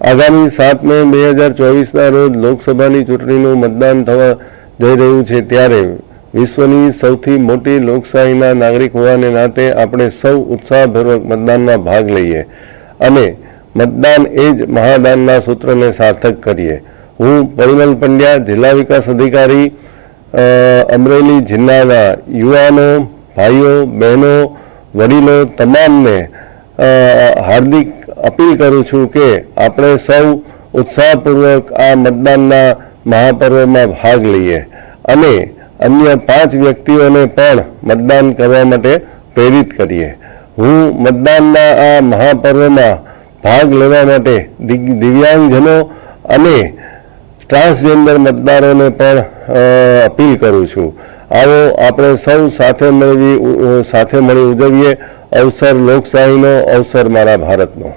આગામી 7 મે 2024ના રોજ લોકસભાની ચૂંટણીનું મતદાન થવા જઈ રહ્યું છે, ત્યારે વિશ્વની સૌથી મોટી લોકશાહીના નાગરિક હોવાને નાતે આપણે સૌ ઉત્સાહપૂર્વક મતદાનમાં ભાગ લઈએ અને મતદાન એ જ મહાદાનના સૂત્રને સાર્થક કરીએ। હું પરિમલ પંડ્યા, જિલ્લા વિકાસ અધિકારી, અમરેલી જિલ્લાના યુવાનો, ભાઈઓ, બહેનો, વડીલો તમામને હાર્દિક અપીલ કરું છું કે આપણે સૌ ઉત્સાહપૂર્વક આ મતદાનના મહાપર્વમાં ભાગ લઈએ અને અન્ય 5 વ્યક્તિઓને પણ મતદાન કરવા માટે પ્રેરિત કરીએ। હું મતદાનના આ મહાપર્વમાં ભાગ લેવા માટે દિવ્યાંગજનો અને ટ્રાન્સજેન્ડર મતદારોને પણ અપીલ કરું છું। આવો આપણે સૌ સાથે મળી ઉજવીએ। અવસર લોકશાહીનો, અવસર મારા ભારતનો।